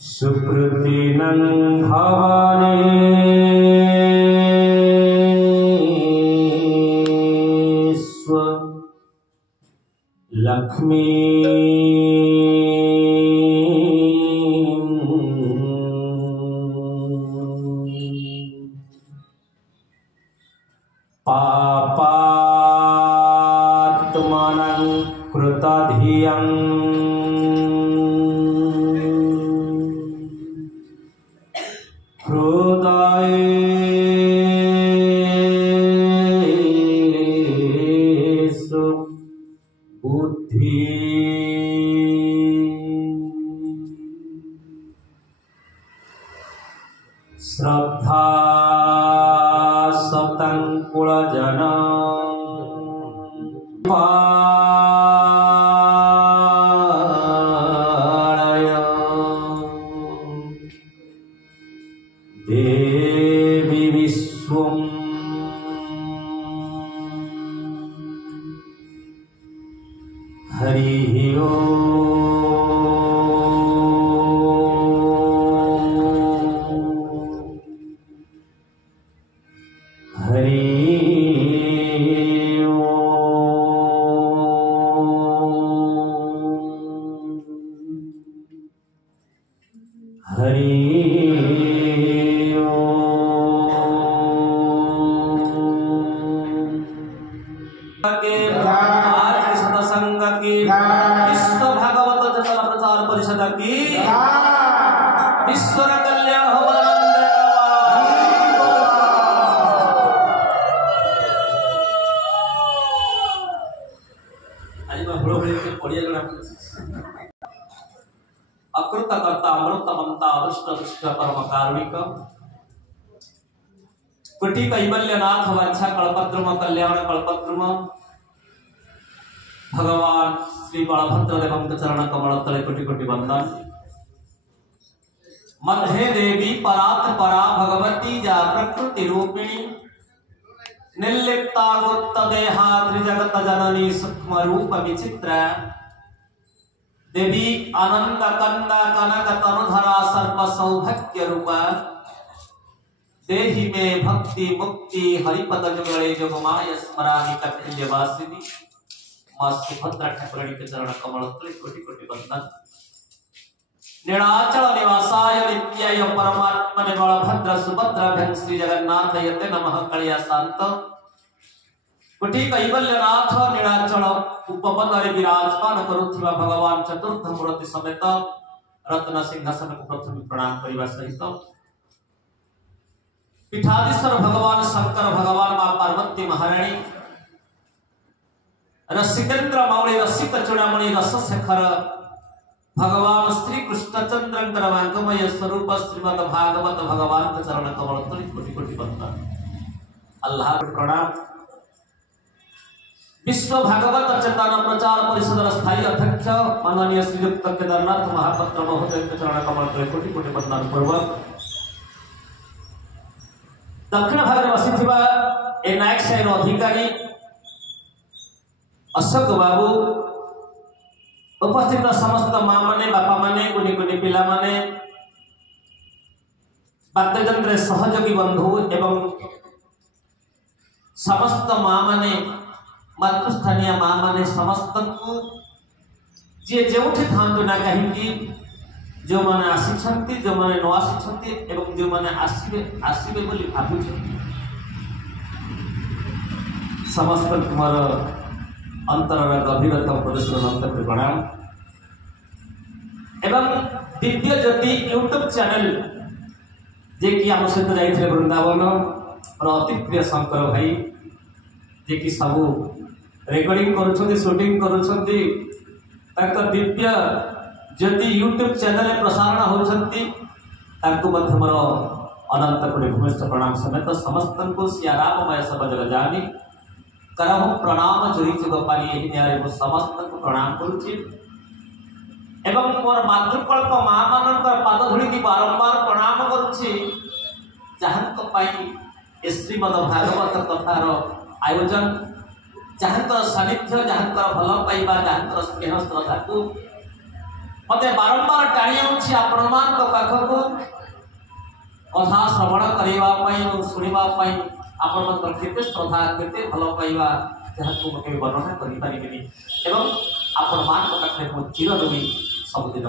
सुकृतिनं भवानी स्व लक्ष्मी पापात्मनं कृतधियं हृदयेषु बुद्धि श्रद्धा सतंकुलजन पालय देवी विश्वं हरिः ओम्। आज की सत्संग की विश्व भागवत जतन प्रचार परिषद की ईश्वर कल्याण हो आज मैं हुड़हुड़ी के पढ़िया जणा अकृत कर्ता अमृत ममता अदृष्ट दृष्ट परम कारुणिक कोटि कैवल्यनाथ वांछा कल्पद्रुम कल्याण कल्पद्रुम भगवान श्री बलभद्र देव चरण कमल तले कोटि कोटि वंदन। मध्य देवी परात परा भगवती जा प्रकृति रूपिणी निर्लिप्ता गुप्त देहा त्रिजगत जननी सूक्ष्म रूप विचित्र देवी आनंद कंदा कनक तनुधरा सर्व सौभाग्य रूपा देहि में भक्ति मुक्ति हरिपद जुगले जोगमाय स्मरामि कपिल्यवासिनी मां सुभद्रा ठाकुराणी के चरण कमल तले कोटि कोटि वंदन। नीलाचल निवासाय नित्याय परमात्मने बलभद्र सुभद्राभ्यां श्री जगन्नाथ यते नमः कलिया शांत कोटि कैवल्यनाथ नीलाचल उपवନରେ विराजमान करुथिबा भगवान चतुर्थ मूर्ति समेत रत्न सिंहासन को प्रथम प्रणाम करबा सहित पीठाधीश्वर भगवान शंकर भगवान मां पार्वती महारानी रसिकेन्द्र मौली रसिक चूड़ामणि रस शेखर भगवान श्री कृष्णचंद्र वांगमय स्वरूप श्रीमद भागवत भगवान के चरण कमल तले कोटि कोटि वंदन। अल्लाह प्रणाम। विश्व भागवत चेतन प्रचार परिषद स्थायी अध्यक्ष माननीय श्रीयुक्त केदारनाथ महापात्र महोदय के चरण कमल तले कोटि कोटि वंदन पूर्वक दक्षिण भाग में बसी ए नायक साइर अधिकारी अशोक बाबू उपस्थित समस्त माँ माने बापा माने कुनी कुनी पिला माने वाद्ययंत्र सहयोगी बंधु एवं समस्त माँ माने मातृस्थानीय माँ माने समस्त को जे जोठी थांतु ना कहीं जो माने आसी जो माने न आसी एवं जो माने आसीबे बोली भाबुछंती समस्त कुमार अंतरर गभीरतम प्रदर्शन अंतर प्रणाम एवं दिव्य ज्योति यूट्यूब चैनल जे कि आम सहित जाइए वृंदावन और अति प्रिय शंकर भाई जे कि सब रेकर्डिंग करुछंती शूटिंग करुछंती ताका दिव्य ज्योति यूट्यूब चैनल प्रसारण होछंती ताकू मध्य मोर अनंत कोटि भूमिष्ठ प्रणाम समेत समस्त को सियाराममय सब जग जानी करहु प्रणाम चोरी गोपाली एही न्याय को समस्त को प्रणाम करुछि एवं मोर मातृकल्प मां मानकर पाद धूली की बारंबार प्रणाम करुछि जहां को पाई श्रीमद भागवत कथार आयोजन जहाँकर सानिध्य जहाँकर भल पाइबा जहाँकर स्नेह श्रद्धा को मत बारंबार टाणी आनुछि आपण पाखक कथा श्रवण करने शुणापी आपण केते श्रद्धा केते भल पाइबा जहाँ मुझे वर्णना करें आपण मान पाखे मो चिर रवि सबुदिन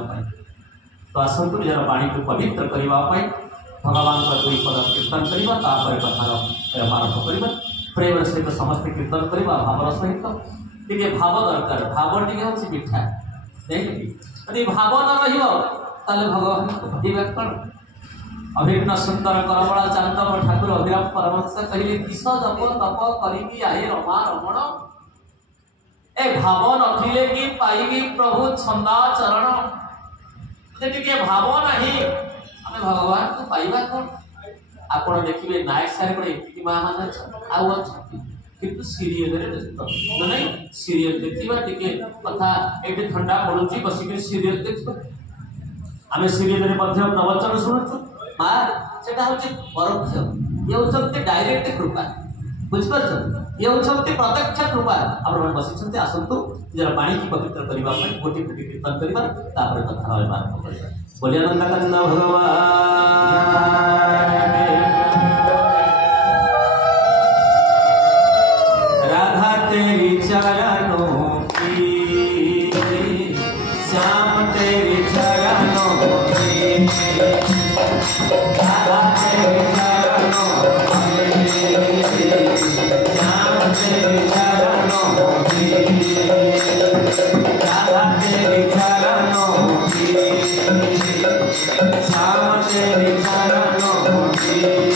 तो आसतु निजर वाणी को पवित्र करने भगवान दुई पद कीर्तन करवा कथार आरंभ करवा प्रेम सहित समस्त कीर्तन करवा भावर सहित टे भाव दरकार भाव टे हूँ मिठा यदि भाव न रही भगवान भजवा कौन अभिन्न सुंदर करबला चांदम ठाकुर अभिराम परमहंस कहले किस जप तप करी आए रमा रमण ए भाव नथिले कि पाइबी प्रभु छंदा चरण टे भाव नहीं आम भगवान को पाइबा कौन आपण देखिए नायक सारे एति माँ मान किंतु सीरियल व्यस्त नहीं सीरियल देखा टे कथा ये ठंडा पड़ुची बसिक सीरियल देखा आम सीरियल प्रवचन शुणुचु माँ से परोक्ष ये हूँ डायरेक्ट कृपा बुझिपार ये हूँ प्रत्यक्ष कृपा आप बसी आसतु निजर वाणी की पवित्र करने गोटे गोटे कीर्तन करवा कथा आरंभ करवा बोलिए नंदकंद भगवान राधा तेरी चरणों की श्याम तेरी चरणों की राधा तेरी चरणों की श्याम तेरी चरणों की राधा तेरी चरणों की श्याम तेरी चरणों की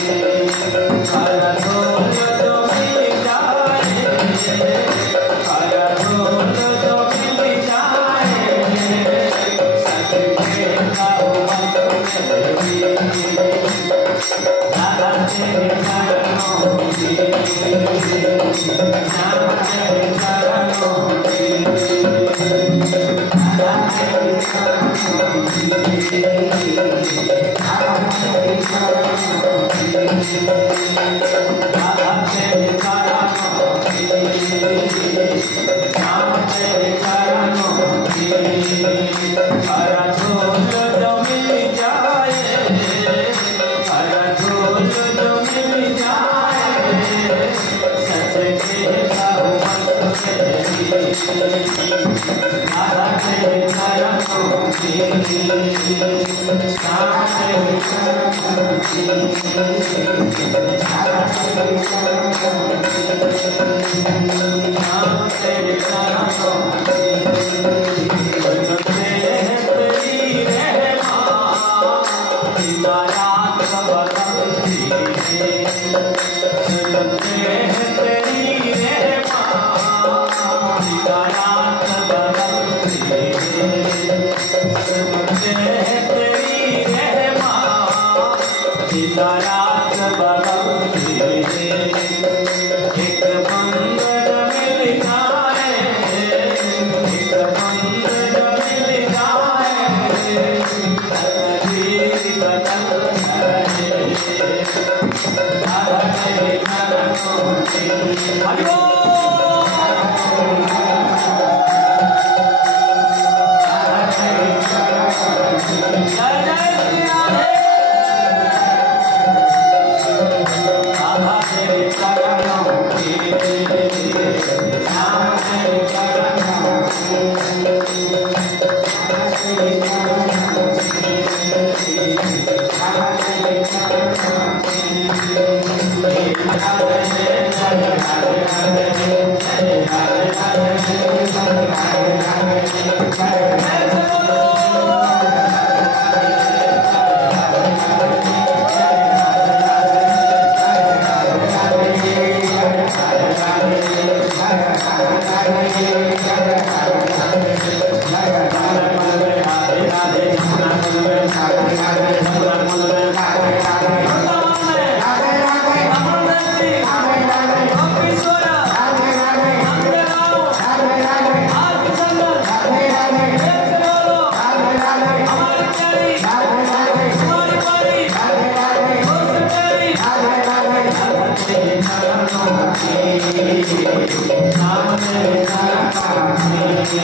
श्री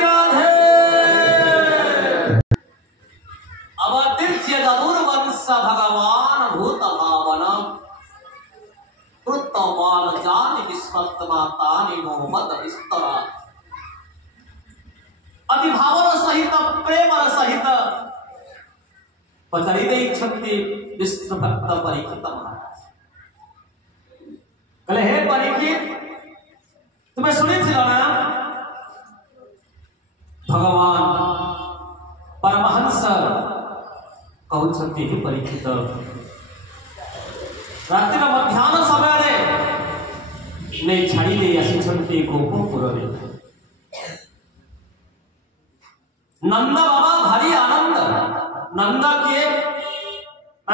राधे। अवतीर्य गरुर्वंश भगवान भूत भावन कृतमान जानि विश्वत्मातानि मोहम्मद विस्तरा। अति भावर सहित प्रेम सहित पचारि देइछन्ति विष्णु भक्त परीक्षित महाराज। कहले हे परीक्षित तुम्हें सुनिथिल ना भगवान परमहंस कहउछन्ति हे परीक्षित रातिर मध्याह्न समय ने छाड़ी दे आसिछन्ति गोपपुर रे। नंद बाबा भारी आनंद नंद के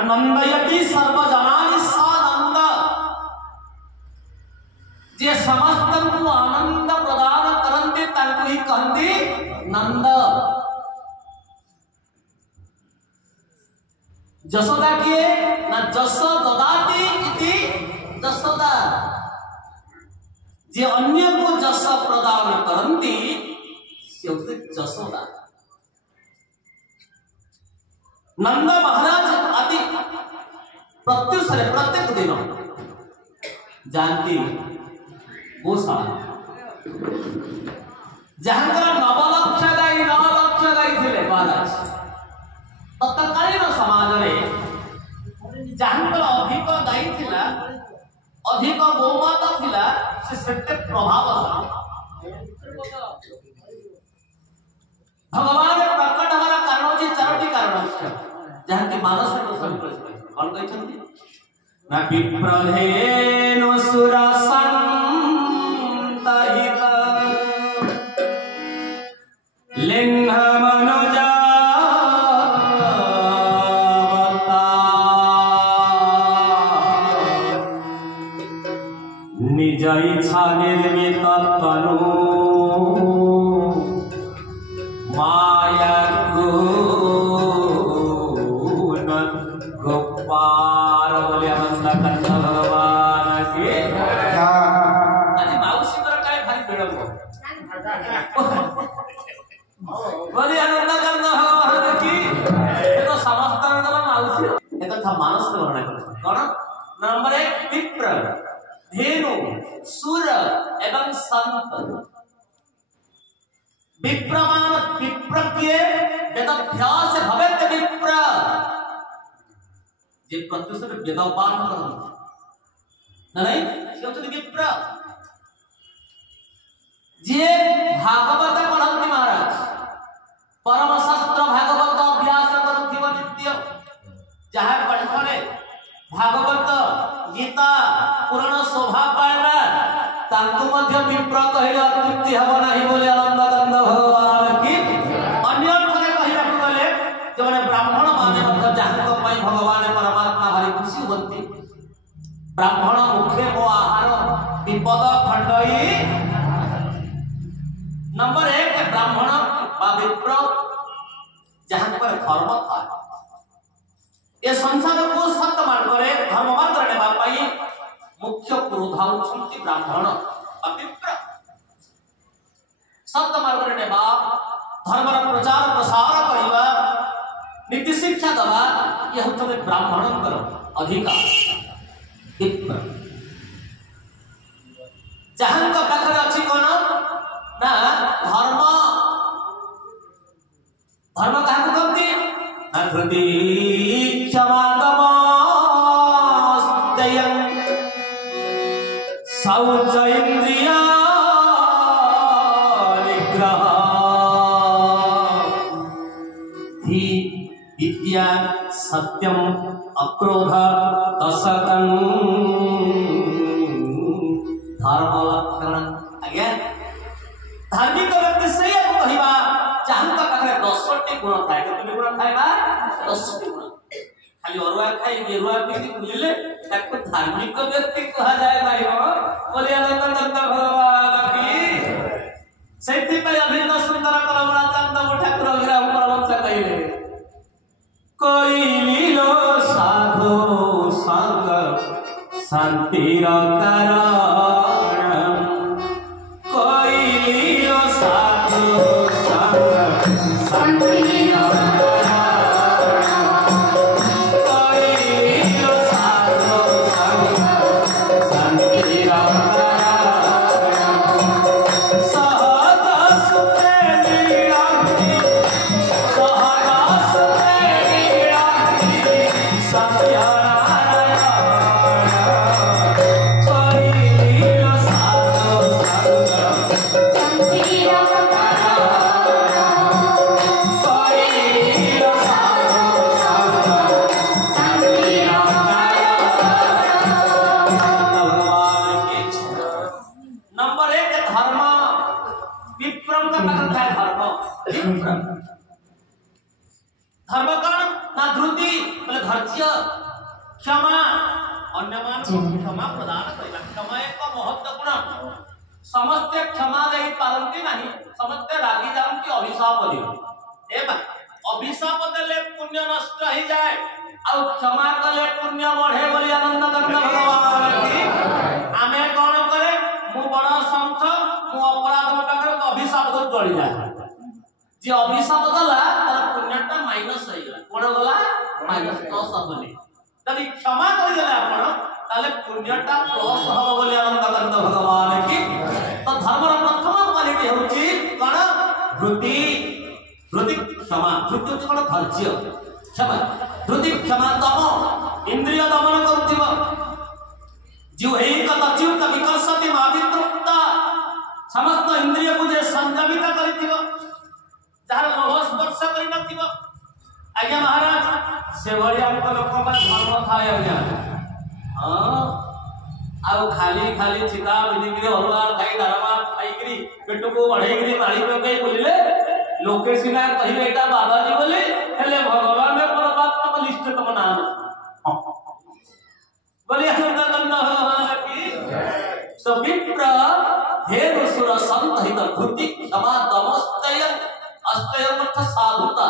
नंदयति सर्वजनानि सा नंद जे समस्त को आनंद प्रदान करन्ति तांको ही कहन्ति नंद। जसोदा के ना जस ददाति इति जसोदा जे अन्य को जस प्रदान करन्ति से होते जसोदा। नंद महाराज अति प्रत्येक दिन जानती गोशाला जहां नवलक्ष गाई थे महाराज तत्कालीन समाज में जहां अधिक गाई थिला अधिक गोमाता थिला से प्रभाव भगवान प्रकट हमारा कारण होची चारोटी कारण अछि जहां के मानस को संतोष कौन कहछन्ति ना विप्रधेनु सुरसंतहित लिंग मनुजा निज इच्छा निर्मित तनु माया गुण गोपाल बोले आनंद कंठ भगवान के आज माउसी तर काय भारी बेडम बोले आनंद कंठ भगवान की ये तो समस्त माउसी ये तो मानस वर्णन कर कौन नंबर 1 विप्र धेनु सुर एवं संत। विप्रमान विप्र के वेदाभ्यास भवेत विप्र जे प्रत्युष वेद पाठ करते नहीं से होते विप्र जे भागवत पढ़ती महाराज परम शास्त्र भागवत अभ्यास करथिव नित्य जहाँ पढ़े भागवत गीता पुराण शोभा पाएगा तांको मध्य विप्र कहले अतृप्ति हब नाही बोले आनंद कंद भगवान की। अन्य थे कहला गले जो ब्राह्मण माने मध्य जहां पई भगवान परमात्मा भारी खुशी होती ब्राह्मण मुखे ओ आहार विपद खंडई। नंबर 1 ब्राह्मण बा विप्र जहां पर धर्म था ये संसार को सत्य मार्ग रे धर्म मार्ग रे नेबा पई मुख्य पुरोधा होछन्ति ब्राह्मण अविप्र। सत्य मार्ग रे नेबा धर्म रा प्रचार प्रसार करिबा नीति शिक्षा दबा ये होछबे ब्राह्मणकर अधिकार विप्र। जहां का पाखरे अछि कोन ना धर्म धर्म काहू कहते हृदि क्षमादमस्तयं शौच इंद्रिय निग्रह धी विद्या सत्यम अक्रोध दशकं धर्म लक्षण आज्ञा धार्मिक व्यक्ति से कहवा जहां पाखे 10टी गुण थाए केतटी गुण थाए बा 10टी गुण खाली अरुआ खाई गेरुआ पी बुलिले ताको धार्मिक व्यक्ति कहा जाए भाई हो बोले आनंद कंद भगवान की। सेति पे अभिन्न सुंदर कलमरा चंद ठाकुर विराम परमंश कहले कोइलिलो साधु संग शांतिर कारण कोइलिलो साधु संग शांतिर कोइलिलो साधु संग शांतिर सहदा सुते नीलांगी सहदा सुते नीलांगी सत्यानारायण कोइलिलो साधु संग शांतिर कोइलिलो साधु संग शांतिर भगवान की नंबर 1 धर्म विक्रम का मतलब है धर्म विक्रम धर्म कौन ना धृति बोले धैर्य क्षमा अन्य मान को क्षमा प्रदान करना क्षमा एक महत्वपूर्ण समस्ते क्षमा नहीं पारंती नहीं समस्ते रागी जानती अभिशाप दियो एबा अभिशाप देले पुण्य नष्ट ही जाए और क्षमा कले पुण्य बढ़े बोली आनंद करना भगवान की आमे कौन करे मु बड़ संख मु अपराध पाकर अभिशाप को चली जाए जे अभिशाप दला तार पुण्यटा माइनस हो गला कोन गला माइनस प्लस होले यदि क्षमा कर देले आपण ताले पुण्यटा प्लस हो बोली आनंद करना भगवान की तो धर्मर प्रथम क्वालिटी होची कोन वृत्ति वृत्ति क्षमा वृत्ति होची कोन धैर्य क्षमा वृत्ति क्षमा दम इंद्रिय दमन करथिब जिह्वैक तच्युत विकर्षति मावितृप्ता समस्त इंद्रिय को जे संयमित करथिब जार लोभ स्पर्श करि नथिब आज्ञा महाराज से भली हमको लोक पर धर्म थाए आज्ञा हां आउ खाली खाली चिता विधिगिरी हलवा खाई डालमा खाईकरी पेट को बढ़ेकरी मारी पकई बोलिले लोके सिना कहिबे एटा बाबाजी बोली हेले भगवान में परमात्मा को लिस्ट तुम नाम बोलिए भगवान की तो विप्र धेनु सुर संत हित धृति क्षमा दमस्तय अस्तय अर्थ साधुता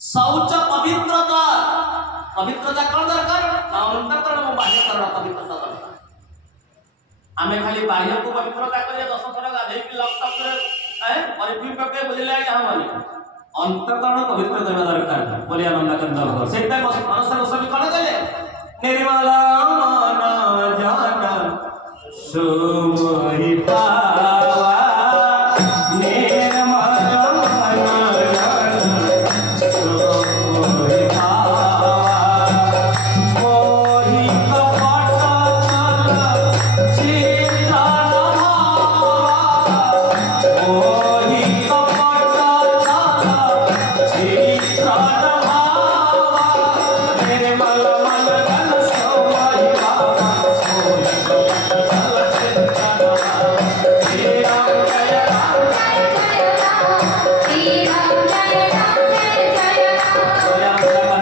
शौच पवित्रता पवित्रता कौन दरकार ना अंतःकरण में बाह्य करण पवित्रता दरकार आमे खाली बाह्य को पवित्रता करिया 10 थर गाधे कि लक्ष्य करे परिपी पके बुझले यहाँ वाली अंतःकरण पवित्र करना दरकार बोली आनंद कंद भगवान सेटा मनुष्य सब कौन कहले निर्मल मन जाना सुमहि पावा निर्मल मन जाना सुमहि पावा मोहि कपट चल चित्रा मोहि कपट चल चित्रा निर्मल मन जाना सुमहि पावा मोहि कपट चल चित्रा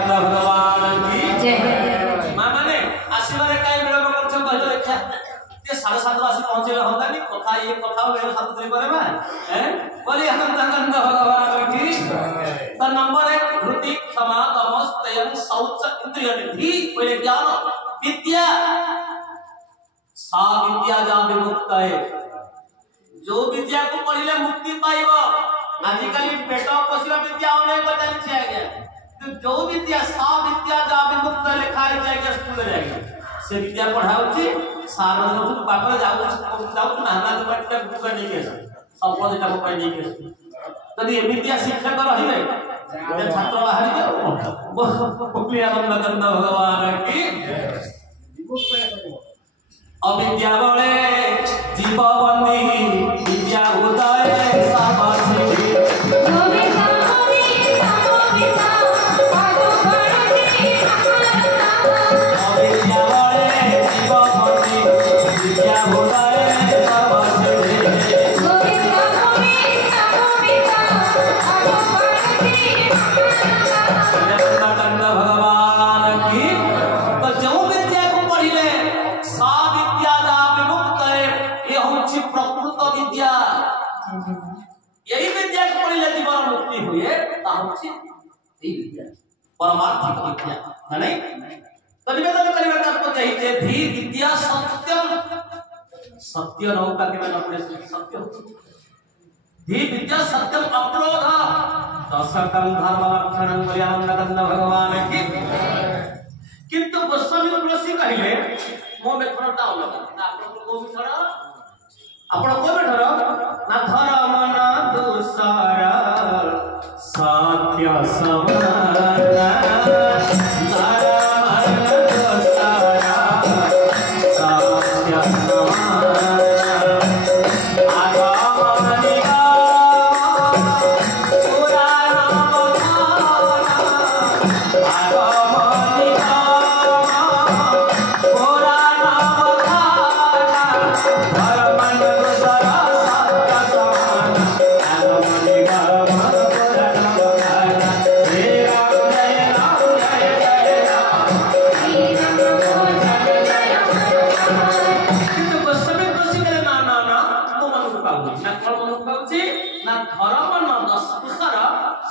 भगवान की मां माने आशीर्वाद काय मिलबो करछ कहलो देखा ते 7:30 आसी पहुंचेला होता नहीं कथा ये कथा बेलो 7 दिन करे बा बोली आनंद भगवान की तो नंबर 1 धृति क्षमा तमस तयं शौच इंद्रिय निधि बोले ज्ञान विद्या सा विद्या जा विमुक्त है जो विद्या को पढ़िले मुक्ति पाइबो आजिकल पेट पोषिबा विद्या ओने को चली छै आगे तो जो विद्या सा विद्या जा विमुक्त लिखा है जाके स्कूल जाएगा से विद्या पढ़ाउची सारण को बापर जाउ नाना दुपाटा बुक नहीं के सब पदटा को नहीं के यदि विद्या शिक्षक रहिबे गोटे छात्र बाहर के बोली आनंद कंद भगवान की अविद्या बळे जीव बंदी विद्या उदय साबासी अविद्या बळे जीव बंदी विद्या उदय साबासी कंद भगवान की परमार्थिक विद्या नहीं तो निवेदन करिबा तात्पर्य यही जे धी विद्या सत्यम सत्य नौका के न पड़े सत्य धी विद्या सत्यम अप्रोध दशकम धर्म लक्षणं वयानंद भगवान की किंतु गोस्वामी तुलसी कहले मो मेथडटा अलग आपण को मेथड आपण को मेथड ना धर्म ना दूसरा सत्य समाना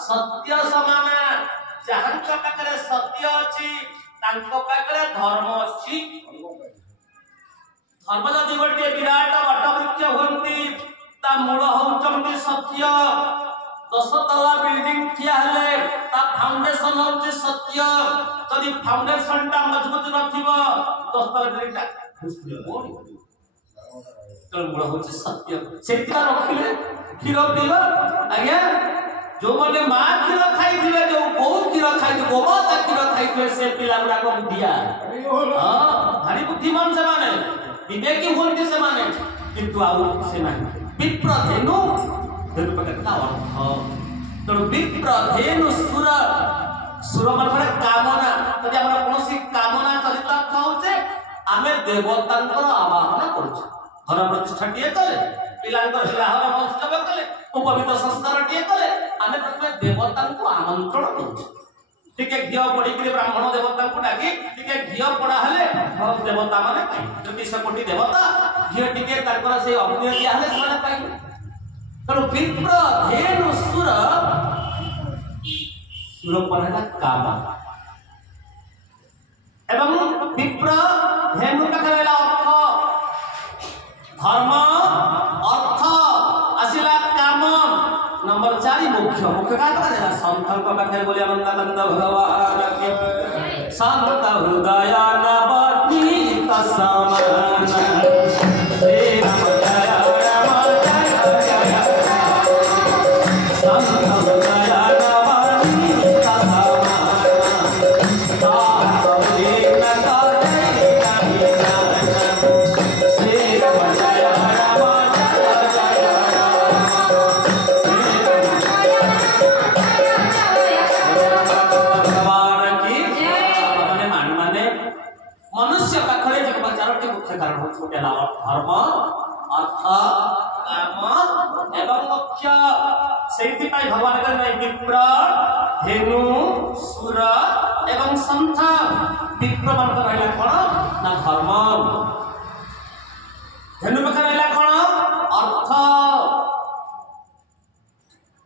सत्य समान जहां पाखरे सत्य अछि तांको पाखरे धर्म अछि धर्म जदि गोटे विराट वटवृक्ष होंती ता मूल होउचंती सत्य 10 तला बिल्डिंग ठिया हेले ता फाउंडेशन होउची सत्य जदि फाउंडेशन ता मजबूत नथिबो 10 तला बिल्डिंग ता खुसलियो तो मूल होउची सत्य सेतिका रखिले क्षीर पीबा आज्ञा जो माने मां क्षीर खाइथिले जो गौ क्षीर खाइथिले गोमाता क्षीर खाइथिले से पिला गुडा को दिया हां भारी बुद्धिमान से माने विवेकी होंती से माने किंतु आउ से नहीं विप्र धेनु धेनु पकड़ का अर्थ तो विप्र धेनु सुर सुर माने कामना यदि हमरा कोनोसी कामना चरितार्थ होचे आमे देवतांकर आवाहन करूछ घर प्रतिष्ठा टिए कले पिलांकर विवाहर महोत्सव कले उपवित संस्कार टिए कले आमे प्रथमे देवतांको आमंत्रण करूछ टिके घियो पड़ी के ब्राह्मण देवता को डाकी टिके घियो पड़ा हले देवता माने पाई जति से कोटी देवता घियो टिके ताकर से अग्नि दिया हले माने पाई तो विप्र धेनु सुर सुर पढ़ला कामा एवं विप्र धेनु कहला अर्थ धर्म अर्थ आसिला काम नंबर 4 मुख्य मुख्य का कहला संतल्प पाखे बोले आनंद भगवान के शांत हृदय नवती तसमान श्री राम जय राम जय शांत हृदय नवती तसमान ताप दीन श्री राम जय राम मनुष्य पाखरे जब चारोटी मुख्य कारण हो छोटे धर्म अर्थ काम एवं मोक्ष सेति पाई भगवान का नहीं विप्र धेनु सुर एवं संथ विप्र मान रहला कोन ना धर्म धेनु पाखरे रहला कोन अर्थ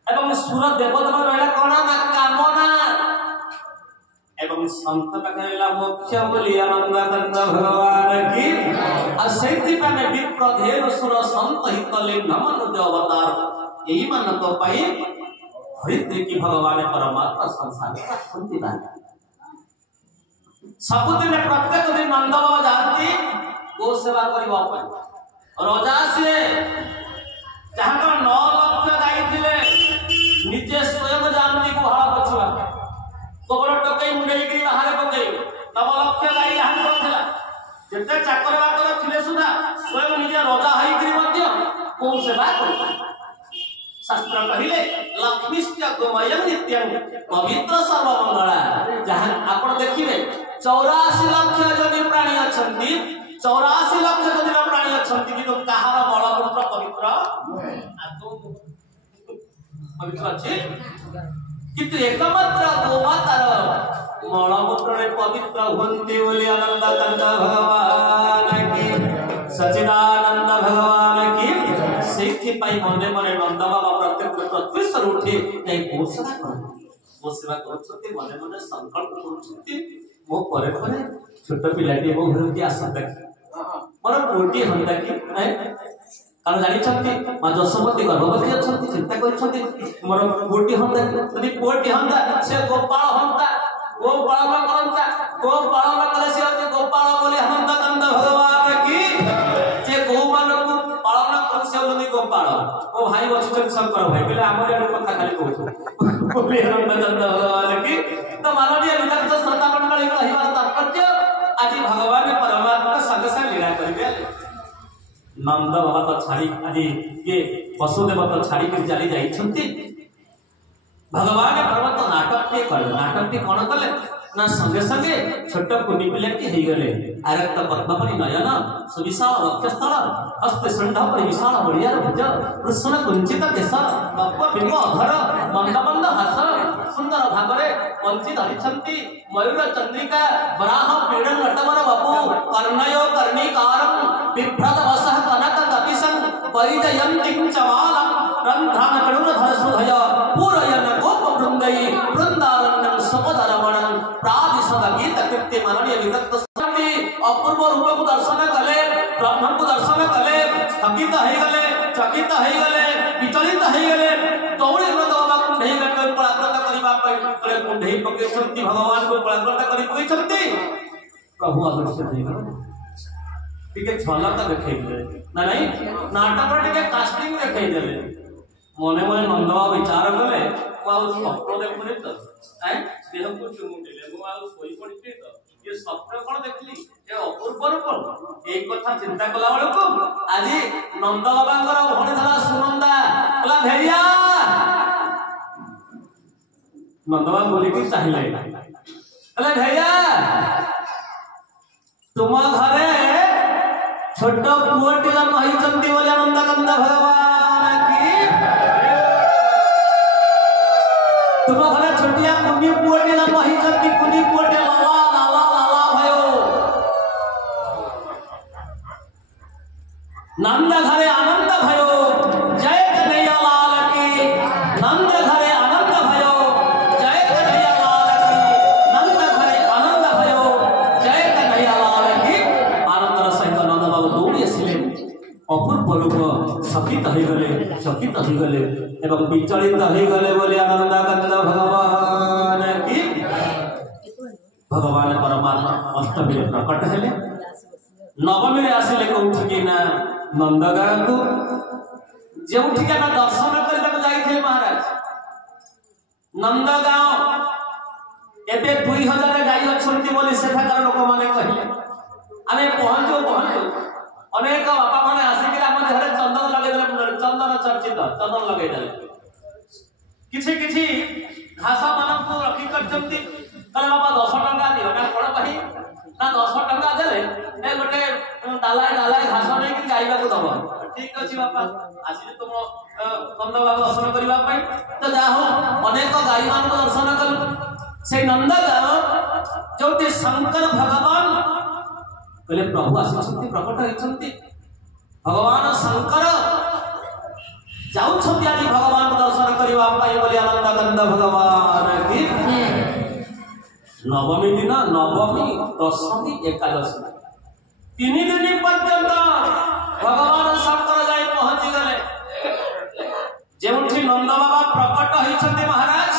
एवं सुर देवता मान रहला कोन ना कामना एवं संत पकड़ला मोक्ष बोली आनंद भगवान की असैति पाने विप्र धेनु सुर संत हितले नमन जो अवतार यही मन तो पाई हरिद्र की भगवान परमात्मा संसार का शांति दान सबुदिन प्रत्येक दिन नंद बाबा जानती गो सेवा करबा पर राजा से जहां 9 लक्ष जाईथिले निजे स्वयं जानती को हला पछुआ गोबर टकई मुंडई की बाहर पकई 9 लक्ष गाई हाथ करथला जेते चाकर बाकर थिले सुधा स्वयं निजे राजा हई करी मध्य को सेवा करता शास्त्र कहिले लक्ष्मीश्च गोमयं नित्यं पवित्र सर्वमंगला जहां आपण देखिबे 84 लक्ष जदि प्राणी अछंती 84 लक्ष जदि प्राणी अछंती कि तो कहार मलमूत्र पवित्र आदो पवित्र अछि किंतु एकमात्र गोमातार मलमूत्र पवित्र होंते बोली आनंद भगवान की सच्चिदानंद भगवान की सेति पाई मने मने नंद बाबा प्रत्येक प्रतिष्ठा उठे नहीं घोषणा कर मो सेवा कर मन मन संकल्प कर परे परे छोट पिलाटी मो घर की आसता कि मोर पुटी हंता कि कारण जानी माँ जशोमती गर्भवती अच्छा चिंता कर मोर पुटी हंता यदि पुटी हंता से गोपाल हंता गो पालन करता गो पालन करे से होते गोपाल बोले हंता कंद भगवान की जे गो मान को पालन कर से होते गोपाल ओ भाई बचन शंकर भाई पहले हमर यार कथा खाली कहू बोले हंता कंद भगवान की तो माननीय विधान श्रोता मंडली कहिबा तात्पर्य आज भगवान परमात्मा संग संग लीला करिवे नंद बाबा तो छाड़ी आज ये वसुदेव तो छाड़ी के चली जाइछंती भगवान पर्वत नाटक कौन कले ना संगे संगे छोट कुनी पिलाटी हो गले आरक्त पद्मपरि नयन सुविशाल वक्षस्थल हस्त शुंड पर विशाल बड़ियार भुज कृष्ण कुंचित केश नव बिंब अधर मंद मंद हास सुंदर भागरे पंची धरिछंती मयूर चंद्रिका वराह पीड़न नटवर बपु कर्णयो कर्णिकारं बिभ्रत वसः कनक गतिसं परिजयन्तिं चमालं रंध्रन करुणधर सुधय पूरयन गोप वृंदई वृंदारण्यं सपदरमणं प्रादिशद गीत कृत्य माननीय विरक्त शांति अपूर्व रूप को दर्शन कले ब्रह्म को दर्शन कले स्थगित हो गले चकित हो गले विचलित हो गले तौड़ी व्रत बाबा कुंडई गटे पराक्रत करिबा पय कुंडई पकेछंती भगवान को पराक्रत करि पकेछंती प्रभु आदर्श देई गलो टिके झलक देखैले ना नहीं नाटक टिके कास्टिंग देखैले मने मने नंदवा विचार कले स्वप्न देखुनी तो देह को चुमुटिले सोई पड़ी तो ये स्वप्न कौन देखली ये अपूर्व रूप एक कथा चिंता कला बेलू आज नंद बाबा भणी धरा सुनंदा कला भेड़िया नंद बाबा बोलिकी चाहिए कले भेड़िया तुम घरे छोट पुओटी जन्म होइचंती बोले नंदकंद भगवान की तुम घरे छोटिया कुनी पुओटी जन्म होइचंती कुनी पुओटी लाला लाला लाला भयो नंद घरे आनंद भयो जय कन्हैया लाल की नंद घरे आनंद भयो जय कन्हैया लाल की नंद घरे आनंद भयो जय कन्हैया लाल की आनंदर सहित नंद बाबू दौड़ी आसिले अपूर्व रूप चकित हो गले एवं विचलित हो गले बोले आनंदकंद भगवान की भगवान परमात्मा अष्टमी प्रकट हेले नवमी आसिले कौठी कि ना नंदगाँ को जोठिक दर्शन करने महाराज नंदगाँ एबे 2000 गाई अच्छी बोली सेठाकार लोक मैंने कहले आमे पहुंचू अनेक बापा मैंने आसिक आम देहरे चंदन लगे चंदन चर्चित चंदन लगे किछि किछि घास मान को रखी करछंती कहले बाबा 10 टंका दियो ना कोन कहि ना 10 टंका देले ए गोटे डालाय घास नै कि गाइबा को दबो ठीक अछि बापा आसी तुम नंद बाबा दर्शन करबा पई तो जा हो अनेक गाई मान को दर्शन कल से नंदगाँ जोटी शंकर भगवान कहले प्रभु आसी प्रकट होइछंती भगवान शंकर जाउछंती आज भगवान दर्शन करबा पई बोली आनंदकंद भगवान की नवमी दिन नवमी दशमी एकादशी 3 दिन पर्यंत भगवान शंकर जाई पहुंची गले जेउठी नंद बाबा प्रकट होइछंती महाराज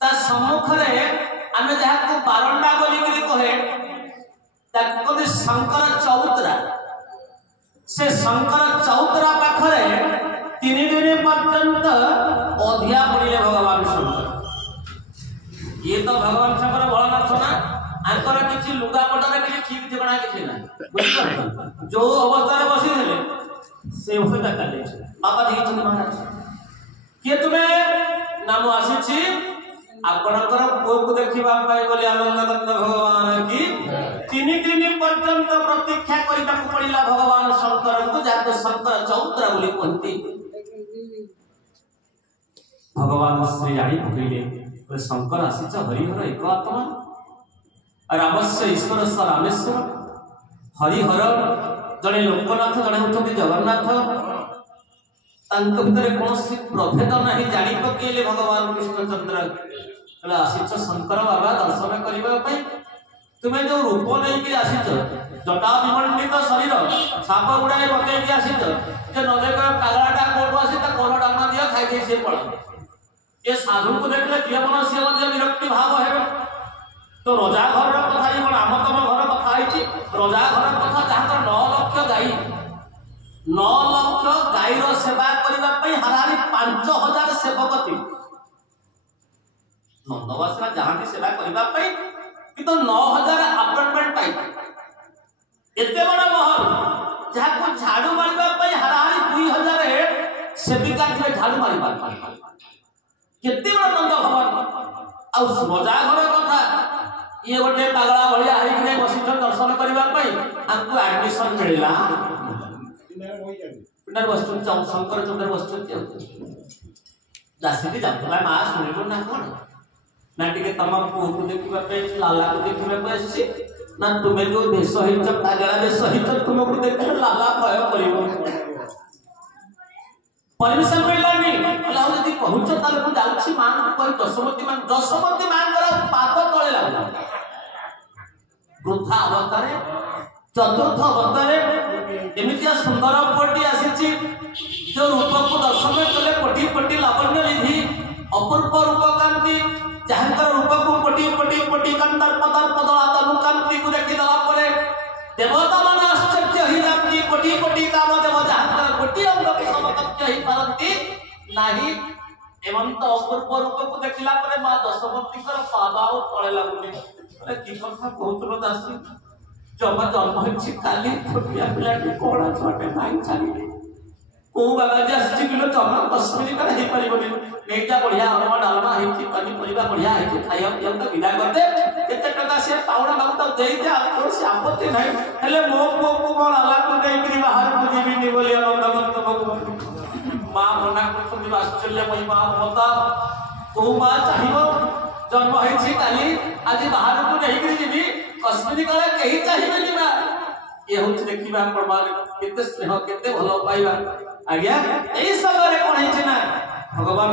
ता सम्मुख रे आमे जहा को बारंडा बोली के कहे ताको शंकर चौतरा से शंकर चौतरा पाखरे 3 दिन पर्यंत अधिया पड़िले भगवान शंकर ये तो भगवान शंकर भोलानाथ ना आंकर किछि लुगा पटारे किछि ठीक ठिकाना किछि ना जो अवस्था रे बसी देले से होता काले बाबा देखि महाराज के तुम्हें नाम आसी आपणकर पुओ को देखिबा पाई बोली आनंदकंद भगवान की 3 दिन पर्यंत प्रतीक्षा करिता पड़िला भगवान शंकर को जातो शंकर चौतरा बोली कहती भगवान श्री जानी पकड़े शंकर आसीच हरिहर एक आत्मा रामस्य ईश्वर स रामेश्वर हरिहर जड़े लोकनाथ जड़े होती जगन्नाथ तांक भितर कौन प्रभेद नहीं जानी पकेले भगवान कृष्णचंद्र आसीच शंकर बाबा दर्शन करने तुम्हें जो रूप नहीं आसीच जटा विमंडित शरीर साप गुड़ाए पकईकि आसीच जे न देख पागलाटा कोटू आसी कोन डालना दिया खाई सी पड़ा ये साधु को देखले किए मन सी विरक्ति भाव है तो रजा घर कथा ये आम तम घर कथा रजा घर कथा जहाँ 9 लक्ष गाई 9 लक्ष गाईर सेवा करने हाराहारी 5000 सेवक थे नंदवासना जहाँ सेवा करने कि 9000 अपॉइंटमेंट पाई एते बड़ा महल जहाँ को झाड़ू मारने हाराहारी 2000 सेविका थे झाड़ू मार केते बड़ा नंद भवन आ रजा घर कथा ये गोटे पागला भाया होइकने बसिथ दर्शन करने आपको एडमिशन मिलला पिंडर बस शंकर चंद्र बस दासी जाता माँ शुणु ना कौन ना टे तुम पुओ को देखा लाला को देखा आसी ना तुम्हें जो देश पागला देश तुमको देखे लाला भय कर परमिशन मिललानी यदि कहूच मुझे माँ कह दशमती माँ पाद तले लगला वृद्धा अवस्था चतुर्थ अवस्था एमती सुंदर पुटी आसी जो रूप को दर्शन कले कोटी कोटी लावण्य निधि अपूर्व रूपकांति जहाँ रूप को कोटी कोटी कोटी तनुकांति को देखीदेला देवता मान आश्चर्य ही जाती कोटी कोटी काम देव जहाँ गोटे अंग भी समकक्ष ही पारती नहीं एमंत अपूर्व रूप को देखला माँ दशमती पाद आ तले लगुनि कि कथा कहूल दासी जमा जन्म होती काली छोटिया पिलाटी कड़ा छुआटे नाई छाड़ी कौ बाबाजी आसी किलो जमा 10 मिनिट हो पारे नहीं जा बढ़िया अरमा डालमा पनीपरिया बढ़िया खाया पीया तो विदा करदे एत टका सी पाउना बाबू तो दे आपत्ति ना हेले मो पुओ को मो लाला को नहीं बाहर को जीविनी बोली माँ मना कर आश्चर्यमयी माँ ममता कौ माँ चाहिए जन्म होती काली आज बाहर को नहीं जी कश्मीरी काले कहीं चाहिए ना ये हूँ देखा केते स्नेह केते भल पाइबा आज्ञा यही समय कौन है ना भगवान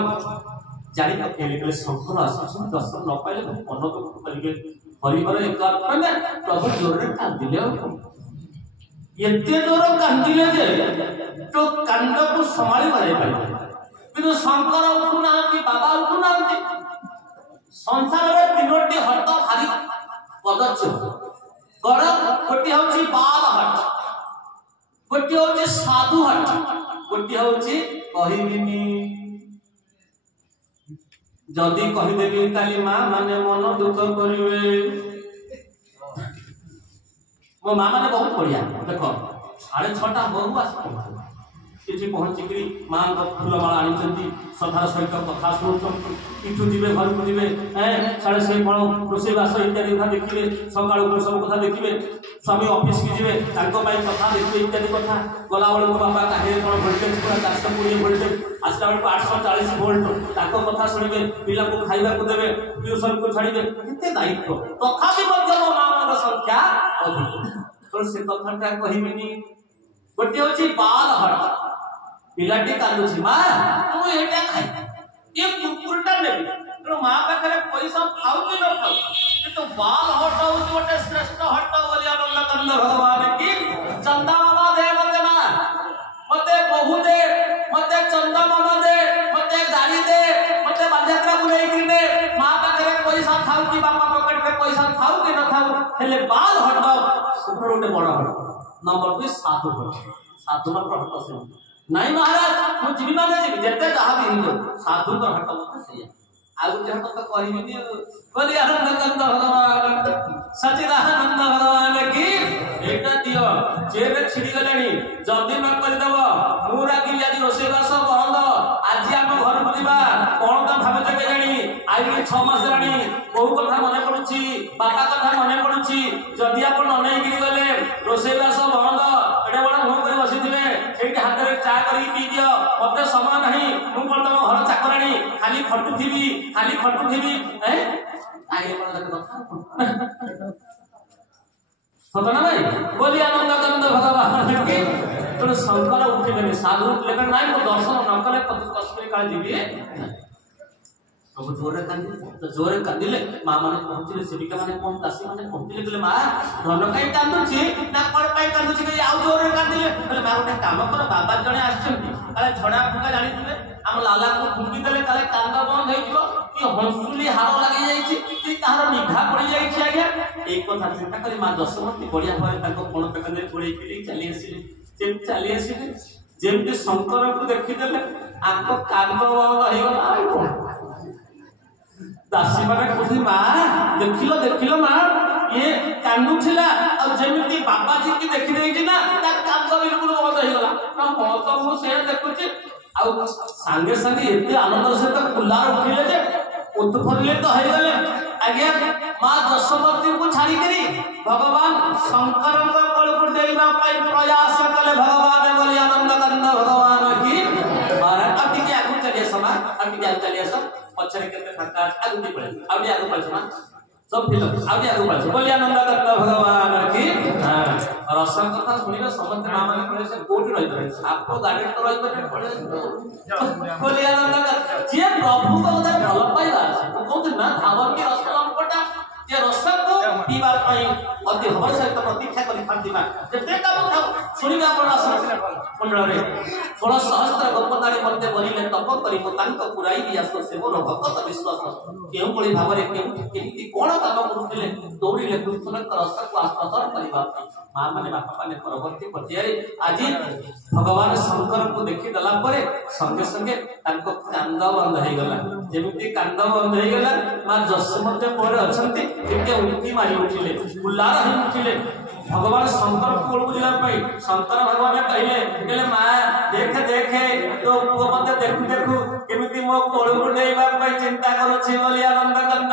जानी पकेले शंकर आस दर्शन न पाइले मन दुख करेंगे हरिहर एक प्रभु जोर कांदिले एते जोर कांदिले जे तो कांड को संभाली पारे शंकर उठू ना बाबा उठू ना संसार में 3टी हट भारी पदच्य गण गोटे हूँ बाल हट गोटे हूँ साधु हट गोटे हूँ कहबिनी जदि कहीदेवी काली माँ माने मन दुख करेंगे मो माँ मैंने बहुत बढ़िया देख 6:30 बहु आस किसी पहुँचिक माँ फूलमाला आनी श्रद्धार सहित कथा शुणुन किठू जी घर को जी साढ़े से फल रोषेबास इत्यादि कथा देखिए सका सब कथा देखिए स्वामी ऑफिस की जी कथा देखिए इत्यादि कथा गला बेलू बापा कहीं कौन भोल्टेज पूरा 420 भोल्टेज आसला बेलू 840 भोल्ट कथा शुणे पिला को खाइबा को देवे ट्यूशन को छाड़े केते दायित्व तथापि मो माँ संख्या अधिक तो से कथाटा कहबिनी गोटे हूँ बाल हट पिलाटी कांदुची माँ तू एटा खाई ये कुकुरटा नेबी तो माँ पाखे पैसा खाऊ कि न खाऊ तो बाल हट हूँ गोटे श्रेष्ठ हट बोली आनंद कंद भगवान की चंदा मामा दे मते माँ मते बहु दे मते चंदा मामा दे मते गाड़ी दे मते बाजात्रा बुलाई दे माँ पाखे पैसा खाऊ कि बापा पॉकेट में पैसा खाऊ कि न खाऊ हेले बाल हट सुपर गोटे बड़ हट नंबर 2 साधु हट साधु मान हट से नहीं महाराज मुझे जीवी माने जीवी जेते जहाँ भी हिंदू साधु तो हट मत सही आगु जहाँ तो कहबिनी बोली आनंद कंद भगवान सच्चिदानंद भगवान की एटा दियो जेबे छिड़ी गलानी जल्दी न कर देव मु रागी आज रोषेबास बंद आज आम घर को जीवा कौन तो भावे के जानी आई 6 मास रानी बहु कथा मन पड़ुची बापा कथा मन पड़ुची जदि आप नहीं गले रोषेबास बंद एटा बड़ा मुह कर बसी से हाथ में चा कर पी दियो मत समय नहीं मुझे तुम घर चाकराणी खाली खटुथी सतना भाई बोली आनंद कंद भगवान की तेणु ଯେତେବେଳେ ଶଙ୍କର ଉଠିଲେନି ସାଧୁ ଉଠିଲେ ନାଇଁ ମୁଁ ଦର୍ଶନ ନ କଲେ କଶ୍ମୀର କାଳେ ଯିବି ପ୍ରଭୁ ଜୋରରେ କାନ୍ଦିଲେ ମା ମାନେ ପହଞ୍ଚିଲେ ସେବିକା ମାନେ ଦାସୀ ମାନେ ପହଞ୍ଚିଲେ କହିଲେ ମା ଧନ କାହିଁ କାନ୍ଦୁଛି ନା କଣ ପାଇଁ କାନ୍ଦୁଛି କି ଆଉ ଜୋରରେ କାନ୍ଦିଲେ କହିଲେ ମା ଗୋଟେ କାମ କର ବାବା ଜଣେ ଆସିଛନ୍ତି କାଳେ ଝଡା ଫୁଙ୍କା ଜାଣିଥିଲେ ଆମ ଲାଲାକୁ ଫୁଙ୍କି ଦେଲେ କାଳେ କାନ୍ଦ ବନ୍ଦ ହେଇଯିବ କି ହଂସୁଲି ହାଡ଼ ଲାଗି ଯାଇଛି କି କାହାର ନିଘା ପଡି ଯାଇଛି ଆଜ୍ଞା ଏଇ କଥା ଚିନ୍ତା କରି ମା ଯଶୋମତୀ ବଢିଆ ଭାବରେ ତାଙ୍କ ପଣ ପେଟରେ ଗୋଳେଇକି ଚାଲି ଆସିଲେ ଯେମିତି ଚାଲି ଆସିଲେ ଯେମିତି ଶଙ୍କରଙ୍କୁ ଦେଖିଦେଲେ ଆଙ୍କ କାନ୍ଦ ବନ୍ଦ ହେଇଗଲା ଦାସୀ ମାନେ କହୁଛନ୍ତି ମା ଦେଖିଲ ମା ଇଏ କାନ୍ଦୁଥିଲା ଆଉ ଯେମିତି ବାବାଜୀ କି ଦେଖିଦେଇଛି ନା ତା କାନ୍ଦ ବିଲକୁଲ ବନ୍ଦ ହେଇଗଲା ହଁ ତ ମୁଁ ସେଇଆ ଦେଖୁଛି ଆଉ ସାଙ୍ଗେ ସାଙ୍ଗେ ଏତେ ଆନନ୍ଦ ସହିତ କୁଲାର ଉଠିଲେ ଯେ ଉତ୍ଫୁଲ୍ଲିତ ହେଇଗଲେ ଆଜ୍ଞା ମା ଯଶୋମତୀଙ୍କୁ ଛାଡ଼ିକରି ଭଗବାନ ଶଙ୍କରଙ୍କ କୋଳକୁ ଡେଇଁବା ପାଇଁ ପ୍ରୟାସ କଲେ ଭଗବାନ ବୋଲି ଆନନ୍ଦ କାନ୍ଦ ଭଗବାନ କି ଆଉ ଟିକେ ଆଗକୁ ଚାଲି ଆସ ମା ଆଉ ଟିକେ ଆଗକୁ ଚାଲି ଆସ पछरे केते फाका आगु दी पड़े आउडी आगु पड़छ ना सब फिल्म आउडी आगु पड़छ बोली आनंद करता भगवान की हां रसम कथा सुनिले समस्त मां माने कहले से कोठी रहि पड़े आपको गाड़ी तो रहि पड़े बोली आनंद कर जे प्रभु को उधर भल पाइबा कहत ना धावन के रस लंपटा जे रस को पीबा पई अति हबर सहित प्रतीक्षा करि फांदिबा जेते काम थाउ सुनिबा पर रस मंडल रे 16 सहस्त्र गोपनारी मध्य बनिले तप करी मो तांक पुराई दिया से मोर भक्त विश्वास केउ कोली भाबरे केमिति कोन काम करूतिले दौड़िले कृष्णक रस को आस्वादन करिबा मां माने बापा माने परवर्ती पर्याय आज भगवान शंकर को देखि दला परे संगे संगे तांको कांद बंद हे गला जेमिति कांद बंद हे गला मां जसमते परे अछंती एके उठी मारी उठिले उल्लार हे उठिले भगवान शंकर को बुझला पाई शंकर भगवान कहले मां देखे तो पुओ मते देखु केमिति मो कोळ को डेइबा पाई चिंता करूछि बोली आनंद कंद